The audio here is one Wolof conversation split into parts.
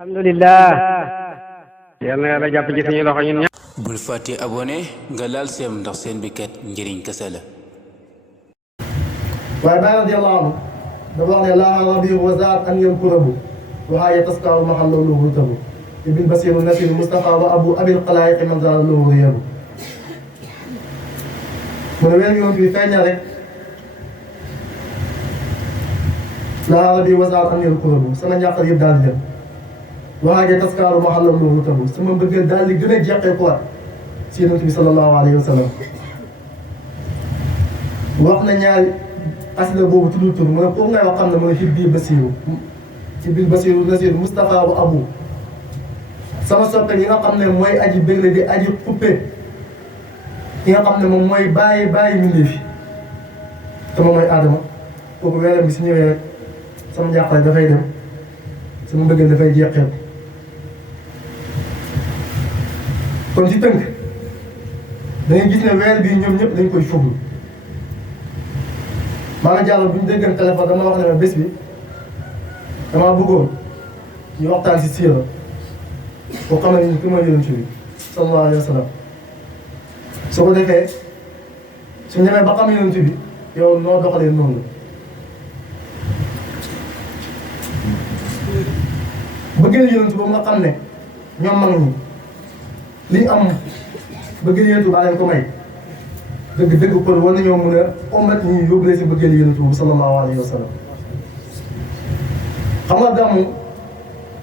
alhamdulillah. yal na yàlla jàpp ci suñu loxo ñun ñëpp. bul fàtte abonné nga laal seem ndax seen bi kat njëriñ kese la. waaye Baay radiyallahu anhu dafa wax ne laa rabi wa zaat an yankurabu waxaaye taskaaru ma xam loolu wutabu ibn basiru nasiru Mustafa wa abu abil xalaayiqi man zaala loolu réebu mu ne weer yoon bi feeña rek laa rabi wa zaat an yankurabu sama njàqar yëpp daal di dem waxaaye taskaaru ma xam loolu wutabu sama bëgg daal di gën a jeqee quoi si yonent bi sallallahu alayhi wa sallam wax na ñaari asida boobu tudd tur mu ne foofu ngay wax xam ne mu ne hibbi basiru hibbil basiru nasiru Mustafa wa abu sama soppe yi nga xam ne mooy aji bégle di aji xuppe ki nga xam ne moom mooy bàyyi mbindéef fi te moom mooy aadama kooku weeram bi su ñëwee rek sama njàqare dafay dem sama mbëggeel dafay jeexeel kon ci tënk da ngay gis ne weer bii ñoom ñëpp dañ koy fuglu maa ngi jàll bu ñu déggan téléphone dama wax ne ma bés bi damaa bëggoon ñu waxtaan si siira boo xam ne ni ki mooy yonent bi sallallahu alayhi wa sallam su ko defee su ñemee ba xam yonent bi yow noo doxalee noonu la bëggeel yonent boobu nga xam ne ñoom mag ñi li am bëggeel yonent baa leen ko may dëgg kon war nañoo mën a omat ñi yóbbulee si bëggeel yonent boobu sallallahu alayhi wa sallam xam nga gàmmu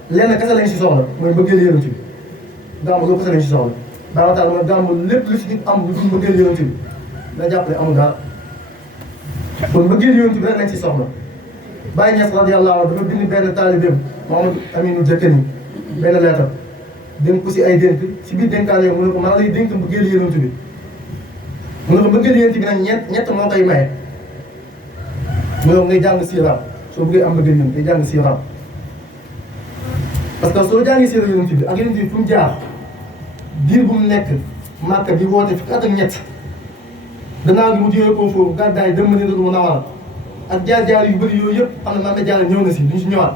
lenn kese lañ si soxla mooy bëggeel yonent bi gàmmu loolu kese lañ si soxla daanaka daal mooy gàmmu lépp lu si nit am lu dul bëggeel yonent bi na jàpp ne amul dara kon bëggeel yonent bi rek lañ si soxla Baye Niass radiyallahu anhu dafa bind benn taalibeem Mamadou Aminou Diakeni benn leetar dénk ko si ay dénk si biir dénkaale yow mu ne ko maa lay dénk bëggeel yonent bi mu ne ko bëggeel yonent bi nag ñett moo koy maye mu ne ko ngay jàng siiraam soo bëggee am bëggeel yonent ngay jàng siiraam parce que soo jàngee siira yonent bi ak yonent bi fu mu jaar diir bu mu nekk Màkka bi woote fukki at ak ñett gannaaw gi mu jógee ko foofu gàddaay dem Madinatul Munawwara ak jaar-jaar yu bëri yooyu yëpp xam ne Mame Diarra ñëw na si duñ si ñëwaat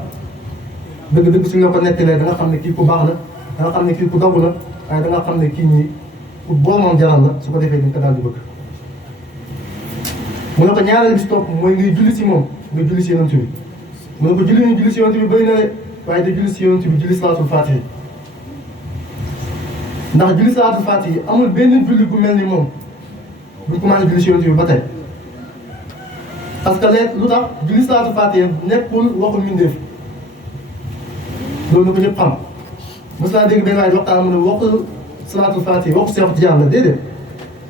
dëgg-dëgg suñ la ko nettalee da nga xam ne kii ku baax la da nga xam ne kii ku dogu la waaye da nga xam ne kii ñi ku boromam jaral la su ko defee dañ ko daal di bëgg mu ne ko ñaareel bi si topp mooy ngay julli si moom nga julli si yonent bi mu ne ko julli si yonent bi bëri na de waaye da julli si yonent bi julli salaatul faatihi ndax julli salaatul faatihi amul benn julli bu mel ni moom buñ commencé julli si yonent bi ba tey parce que léegi lu tax julli salaatul faatihi nekkul waxul mbindeef loolu na ko ñëpp xam mos naa dégg benn waay waxtaan mu ne waxul salaatul faatihi waxu Seex Tijaan la déedéet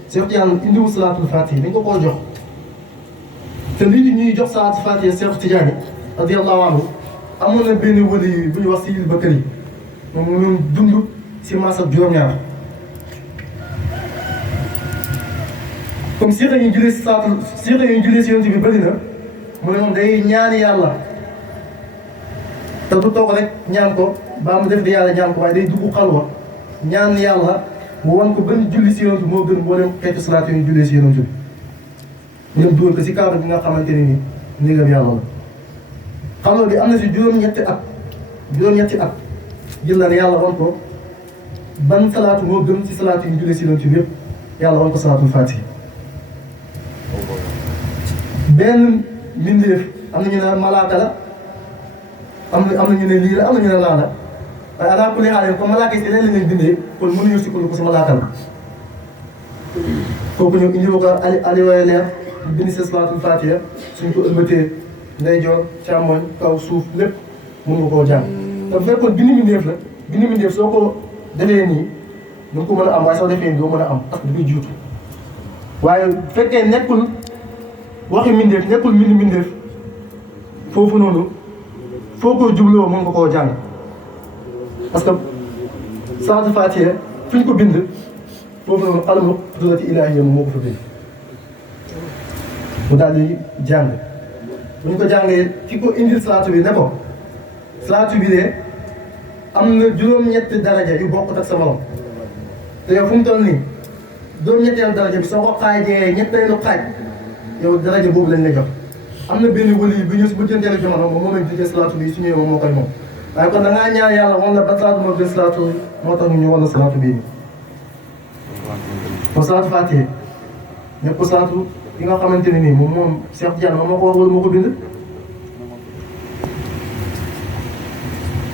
Seex Tijaan indiwul salaatul faatihi dañ ko koo jox te lii di ñuy jox salaatul faatihi Seex Tijaan yi radiyallahu anhu amoon na benn wali bu ñuy wax Sidi Bakari moom mu doon dund si maasab juróom-ñaar comme siita ñu jullee si salaatul siita ñu jullee si yonent bi bëri na mu ne moom day ñaan yàlla te du toog rek ñaan ko baa mu def di yàlla ñaan ko waaye day dugg xalwa ñaan yàlla mu wan ko benn julli si yonent bi moo gën mboolem xeetu salaat yi ñu jullee si yonent bi ñu dem dugal ko si kaaba bi nga xamante ne nii néegam yàlla la xalwa bi am na si juróom-ñetti at jël na ne yàlla wan ko ban salaatu moo gën si salaat yi ñu jullee si yonent bi yëpp yàlla wan ko salaatul faatihi benn mbindeef am na ñu ne malaaka la am na ñu ne lii la am na ñu ne laa la waaye alaa kulli haal comme malaaka yi si leen lañ bindee kon mënuñu sukkandiku si malaaka la kooku ñëw indi ko ali waaye leer bind si salaatul faatiha suñ ko ëlbatee ndeyjoor càmmoñ kaw suuf lépp mën nga koo jàng te bu fekkoon bind mbindeef la bind mbindeef soo ko defee nii da nga ko mën a am waaye soo defee nii doo mën a am parce que dafay jiitu waaye bu fekkee nekkul waxi mbindeef nekkul mbind mbindeef foofu noonu foo ko jubloo mën nga koo jàng parce que salaatul faatiha fi ñu ko bind foofu noonu alamu qudrati ilaahiyya moo ko fa bind mu daal di jàng bu ñu ko jàngee ki ko indil salaatu bi ne ko salaatu bi de am na juróom-ñetti daraja yu bokkut ak sa morom te yow fu mu toll nii juróom-ñetteelu daraja bi soo ko xaajee ñetteelu xaaj yow daraja boobu lañ la jox am na benn wali bi ñu si bu jënteelu jamono moom lañ tuddee salaatu bi su ñëwee moom moo koy moom waaye kon da ngaa ñaan yàlla wan la ba salaatu moo gën salaatu moo tax ñu wan la salaatu bii nii kon salaatu Fatiha nekk ko salaatu yi nga xamante ne nii moom Cheikh Tidiane moom moo ko wax wala moo ko bind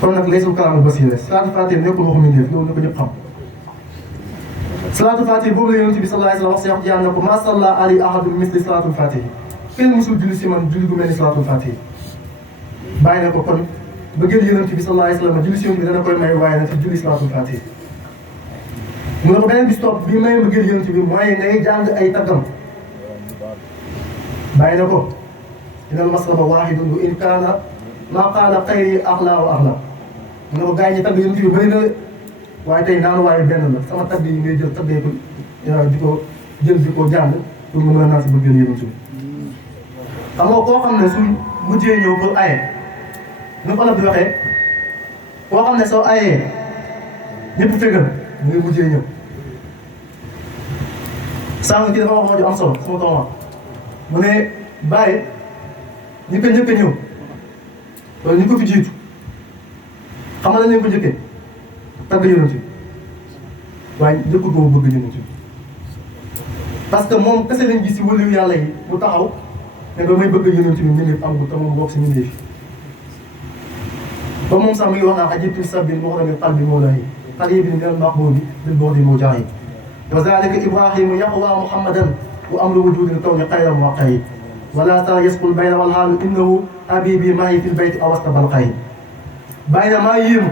kon nag laysul kalaamu basiira salaatu Fatiha nekkul waxu mbindeef loolu ni ko ñëpp xam salaatu Fatiha boobu la yonent bi sallallahu alayhi wa sallam wax Cheikh Tidiane ne ko maa salla alayhi ahadun misli salaatul Fatiha kenn musul julli si man julli gu mel ni salaatul Fatiha bàyyi na ko kon bëggeel yonent bi sallallahu alayhi wa sallam julli si yonent bi dana koy may waaye nag ci julli salaatul Fatiha mu ne ko beneen bis topp bi may bëggeel yonent bi mooy ngay jàng ay taggam bàyyi na ko inal maslaba waahidun wa in kaana maa qaala xayri axlaa wa axlaa mu ne ko gars yi ñu tagg yonent bi bëri na waaye tey naan waaye benn la sama tagg yi ngay jël taggee ko di ko jël di ko jàng pour nga mën a naan si bëggeel yonent bi xam nga koo xam ne su mujjee ñëw pour aye nu ko olof di waxee koo xam ne soo ayee ñëpp fegal mu ngi mujjee ñëw sànq ci dafa wax ju am solo sama tooma mu ne bàyyi ñi ko njëkk a ñëw wala ñi ko fi jiitu xam nga lañ ko njëkkee tagg yonent bi waaye njëkku ko bëgg yonent bi parce que moom kese lañ gis si wëliw yàlla yi mu taxaw ne ba may bëgg yonent bi mbindeef amul te moom bokk si mbindeef ba moom sax mi ngi wax naa ajibtu sabbil muhrami qalbi mawlaahi qalbi min al maqbubi bil bu'di mujaahi wa zalika ibrahimu yaqwa muhammadan wa amru wujudin kawni xayra muwaqayi wala tara yasqul bayna wal haalu innahu habibi mahi fil bayti awasta balqayi bàyyi na maa yéemu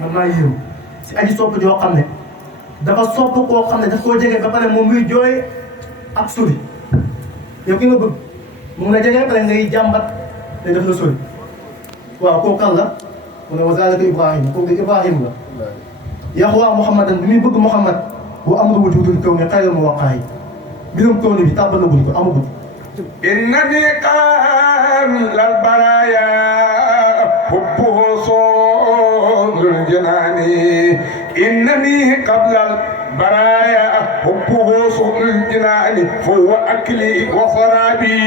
man maa yéemu si aji sopp joo xam ne dafa sopp koo xam ne daf koo jege ba pare moom muy jooy ak sori yow ki nga bëgg mu ngi la jege ba pare ngay jàmbat te daf la sori waaw kooku kan la mu ne wa zalika Ibrahima kooku Ibrahima la yaxwa Muhammadan bi muy bëgg Muhammad wa amru wujudul kawni xayra muwaqayi mbirum kawni bi tàbbalaguñ ko amagul. innani qaamilal baraaya hubbuhu soodul janaani innani qablal baraaya hubbuhu soodul janaani huwa akli wa saraabi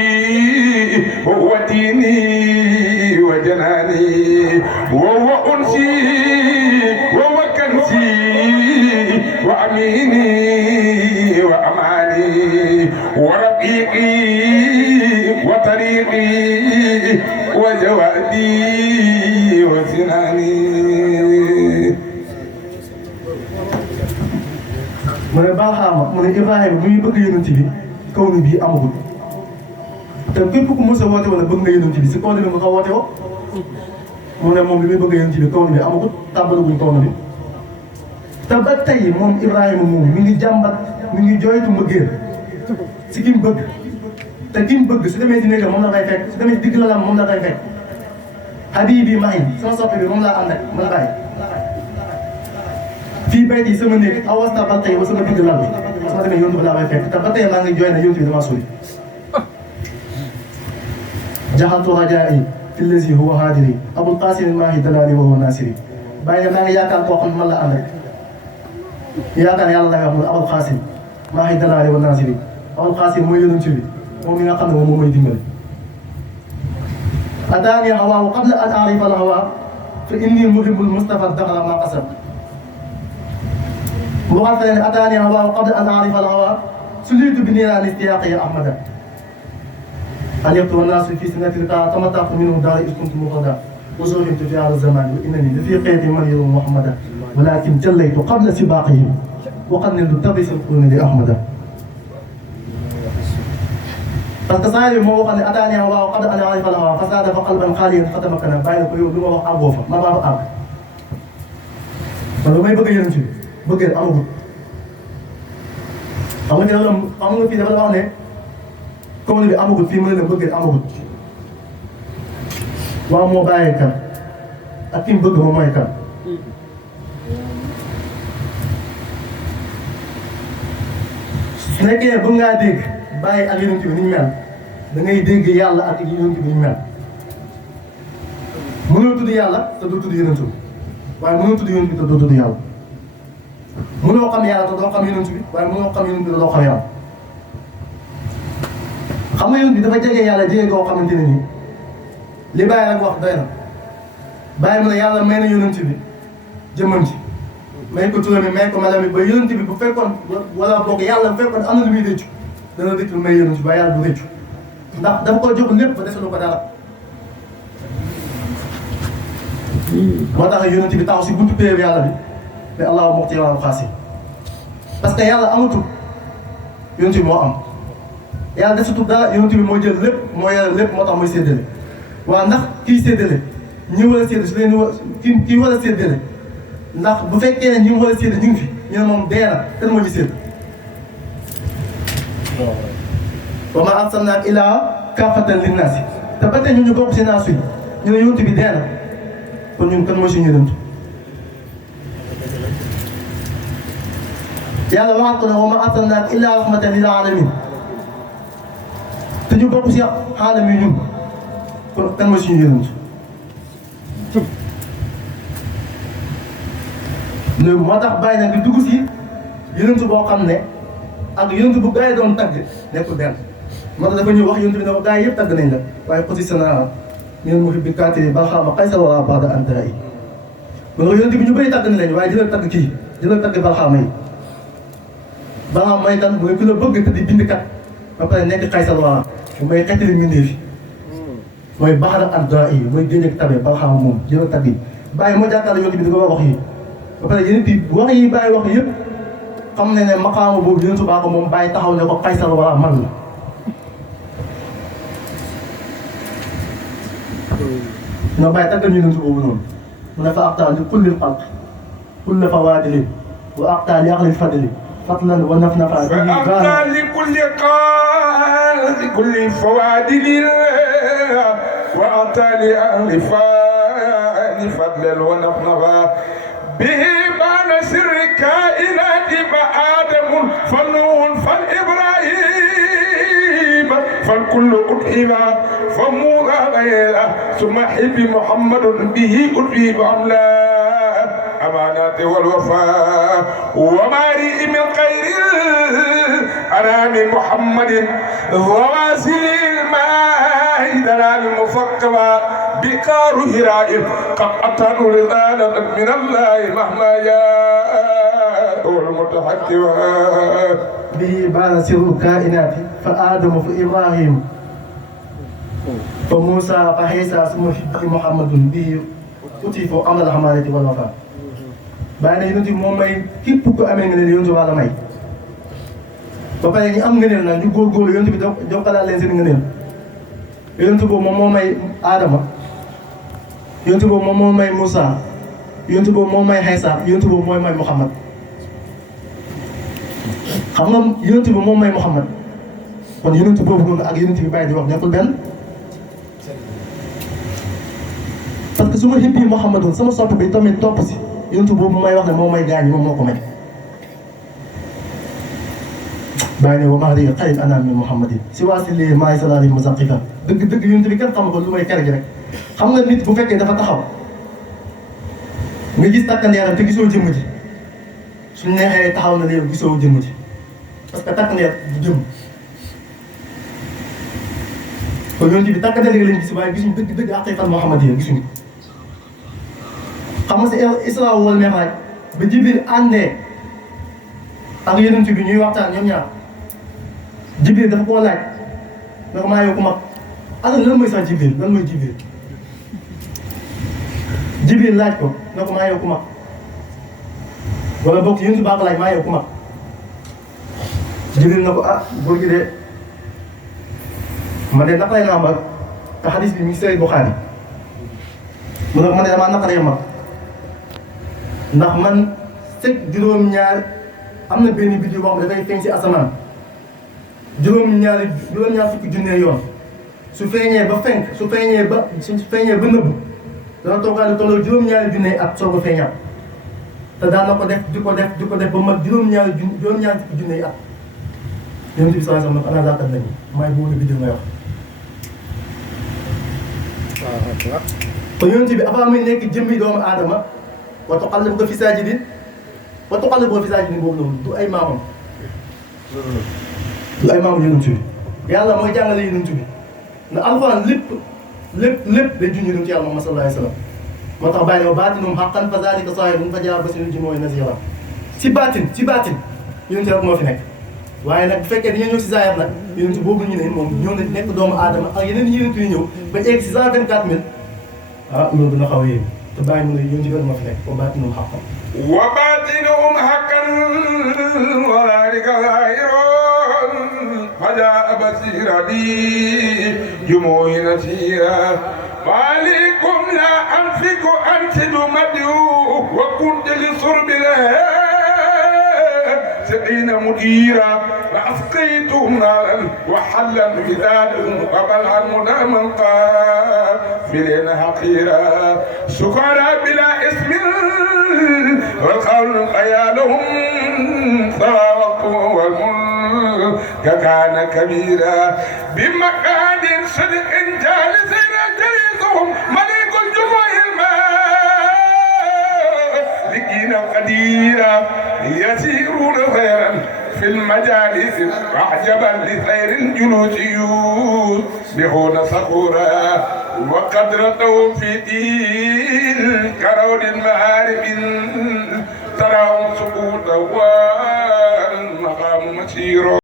huwa diini wa janaani huwa unsi huwa kansi wa amini wa amani wa rafiqi wa tariqi wa jawadi wa sinani mu ne baaxaama mu ne Ibrahima bu muy bëgg yonent bi kaw ni bii amagul te képp ku mos a woote wala bëgg nga yonent bi si kaw ni bi nga ko woote woo mu ne moom li muy bëgg yonent bi kaw ni bi amagul tàmbalaguñ kaw ni bi te ba tey moom Ibrahima moom mi ngi jàmbat mi ngi jooytu mbëggeel si ki mu bëgg te ki mu bëgg su demee si néegam moom la fay fekk su demee si digg lalam moom la fay fekk habibi mahi sama soppi bi moom laa ànd ak ma la bàyyi fii bayt yi sama néeg awasta ba tey ba sama digg lal bi su ma demee yontu bi laa fay fekk te ba tey maa ngi jooy na yontu bi damaa sori jaxaltu rajaa'i fi lazi huwa haadiri abul qasim maahi dalaali wa huwa nasiri bàyyi ne maa ngi yaakaar koo xam ne man la ànd ak yaakaar yàlla lay wax mu ne abul qasim maahi dalaali wa nasiri abul qasim mooy yonent bi moom mi nga xam ne moom mooy dimbali ataani hawaa qabla an aarifa al hawaa fa inni muhibbul mustafa daxala ma qasab mu waxaat feneen ataani hawaa qabla an aarifa al hawaa sulitu bi niiraani istiyaaqi ya ahmada alyabtu wannaasu fi sinati liqaa tamataqtu minhu daara is kuntu muqtada وزوجت في هذا الزمان وانني لفي قيد مريم محمدا ولكن جليت قبل سباقهم وقد نلت تبس القرون لاحمد parce que saa yooyu moo waxoon ne ataani hawaa qad an arifa al-hawaa fasaada fa qalban xaaliyan fatamakana bàyyi ko yow lu ma wax àggoo fa ma maa fa àgg man lu may bëgg yonent bi bëggee amagul xam nga fii dafa la wax ne kaw bi amagul fii mu ne la bëggee amagul waaw moo bàyyee kan ak ki mu bëgg moom mooy kan su nekkee bëgg ngaa dégg bàyyi ak yonent bi ni ñu mel da ngay dégg yàlla ak yonent bi ni ñu mel mënoo tudd yàlla te doo tudd yonent bi waaye mënoo tudd yonent bi te doo tudd yàlla mënoo xam yàlla te doo xam yonent bi waaye mënoo xam yonent bi te doo xam yàlla xam nga yonent bi dafa jege yàlla jege koo xamante ne nii li bàyyi rek wax doy na bàyyi mu ne yàlla may na yonent bi jëmmam ci may ko turam yi may ko melam yi ba yonent bi bu fekkoon wala boog yàlla bu fekkoon am na lu muy rëccu dana rëccu may yonent bi ba yàlla du rëccu ndax dafa ko jox lépp ba desalu ko dara moo tax yonent bi taxaw si buntu péew yàlla bi ne allahumma mu'ti wa xaasi parce que yàlla amatul yonent bi moo am yàlla desatul dara yonent bi moo jël lépp moo yore lépp moo tax mooy séddale waaw ndax kii séddale ñi war a sédd su leen kii war a séddale ndax bu fekkee ne ñi war a sédd ñu ngi fi ñu ne moom dee na kan moo ñu sédd wa maa arsalnaaka illaa kaafatan linnaasi te ba tey ñu bokk si naasu yi ñu ne yonent bi dee na kon ñun kan mooy suñu yonent yàlla waxaat ko ne wa maa arsalnaaka illaa rahmatan lil aalamiin te ñu bokk si aalam yi ñun kon kan mooy suñu yonent loolu moo tax bàyyi nag di dugg si yonent boo xam ne ak yonent bu gars yi doon tagg nekkul benn moo tax dafa ñëw wax yonent bi ne ko gars yi yëpp tagg nañ la waaye positionnement ñun mu fi bi kaatiri ba xaama Qaysar wala ba'da antaa yi loolu yonent bi ñu bëri tagg nañ lañ waaye jëlal tagg kii jëlal tagg Barxaama yi Barxaama mooy kan mooy ku la bëgg te di bindkat ba pare nekk Qaysar wala mooy xettali mbindee fi mooy ba'da antaa yi mooy géej ak tabe Barxaama moom jëlal tagg yi bàyyi moo jàkkaarloo yonent bi di ko wax yi ba pare yonent bi wax yi bàyyi wax yëpp xam ne ne maqaama boobu yonent baa ko moom bàyyi taxaw ne ko Qaysar wala man la ñoo bàyyi taggal ñu yonent boobu noonu mu ne fa aqtaa li kulli xalq kulla fawaadilin wa aqtaa li ahli fadli fadlan wa nafnafa fa aqtaa li kulli fawaadilin wa aqtaa li ahli fadlan wa nafnafa bihi baana sirri kaa'inaati fa aadamun fa nuuhun fa ibrahima fal kullu udhima fa muusaa ghayra summa hibbi muhammadun bihi udhiba amla amaanaati wal wafaa wa maa li min khayril anaami muhammadin rawaasilil maa'i dalaal mufaqqama بكار هراء قد أتانوا رضانا من الله مهما جاء المتحكمات به بان سر الكائنات فآدم فإبراهيم فموسى فعيسى ثم محمد به أتيف أمر الحمالة والوفاء bàyyi na yonent moom may képp ku amee ngëneel yonent wala may ba pare ñu am ngëneel nag ñu góorgóorlu yonent bi jokkalaat leen seen ngëneel yonent boobu moom moo may Adama yonent boobu moom moo may Moussa yonent boobu moo may Iisaa yonent boobu mooy may Muhammad xam nga yonent bi moom may Muhammad kon yonent boobu noonu ak yonent bi bàyyi di wax nekkul benn parce que su ma xibbi Muhammadun sama sopp bi tamit topp si yonent boobu may wax ne moo may gaañ moom moo ko may bàyyi ne wa maa riya xayri anaami Muhammadin si waa si lii maay salaali musaqifa dëgg yonent bi kenn xam ko lu may kere gi rek xam nga nit bu fekkee dafa taxaw nga gis takkandeeram te gisoo jëmm ji suñ neexee taxaw na léegi gisoo jëmm ji parce que takkandeer du jëmm kon yonent bi takkandeer gi lañ gis waaye gisuñ dëgg haqiiqatan Muhammadiyya gisuñ xam nga si Israa wal Mi'raaj ba Jibril àndee ak yonent bi ñuy waxtaan ñoom ñaar Jibril dafa koo laaj ne ko maa yow ku mag alors lan mooy sax Jibril lan mooy Jibril Jibril laaj ko ne ko maa yow ku mag wala bokk yonent baa ko laaj maa yow ku mag Jibril na ko ah góor gi de man de naqaree naa mag te xadis bi mi ngi Sahih Bukhari mu ne ko man de damaa naqaree mag ndax man sëg juróom-ñaar am na benn biddiw boo xam ne dafay feeñ si asamaan juróom-ñaar fukki junne yoon su feeñee ba fenk su feeñee ba nëbb dana toogaale tolloo juróom-ñaari junne at soog a feeñaat te daan na ko def di ko def ba mat juróom-ñaari fukki junne at yonent bi sallallahu alayhi wa sallam ana zaakat lañu maay boobu biddiw may wax kon yonent bi avant muy nekk jëmmi doomu aadama wa tuqallibuka fi saajidin boobu noonu du ay maamam du ay maamam yonent bi yàlla mooy jàngale yonent bi na alxuraan lépp day junj yonent yàlla Muhammad sallallahu alayhi wa sallam moo tax bàyyi ne wa baatinum haqqan fa zaalika zaahirun fa jaa basiirun ji mooy nazira si baatin yonent rek moo fi nekk waaye nag bu fekkee dañoo ñëw si zaahir nag yonent boobu ñu ne moom ñëw na nekk doomu aadama ak yeneen yonent yu ñëw ba egg si 124000 loolu dina xaw a yéen te bàyyi mu ne yonent rek moo fi nekk wa baatinum haqqan وباطنهم حقا وذلك ظاهر فجاء بصيرا لي جموع نسيرا وعليكم لا أنفق أنشد مديو وكنت لصرب لها سقين مديرا فأسقيتهم نارا وحلا بذاتهم وبلعا مناما قافلين حقيرا سكرا بلا اسم والقول خيالهم ثوابكم والملك كان كبيرا بمكان صدق جالسين جليسهم ملك الجموع المالكين قديرا يسيرون خيرا في المجالس وعجبا لخير الجلوس يصبحون صخورا وقد رضوا في دين كرون المعارف تراهم سقوطا والمقام مسيرا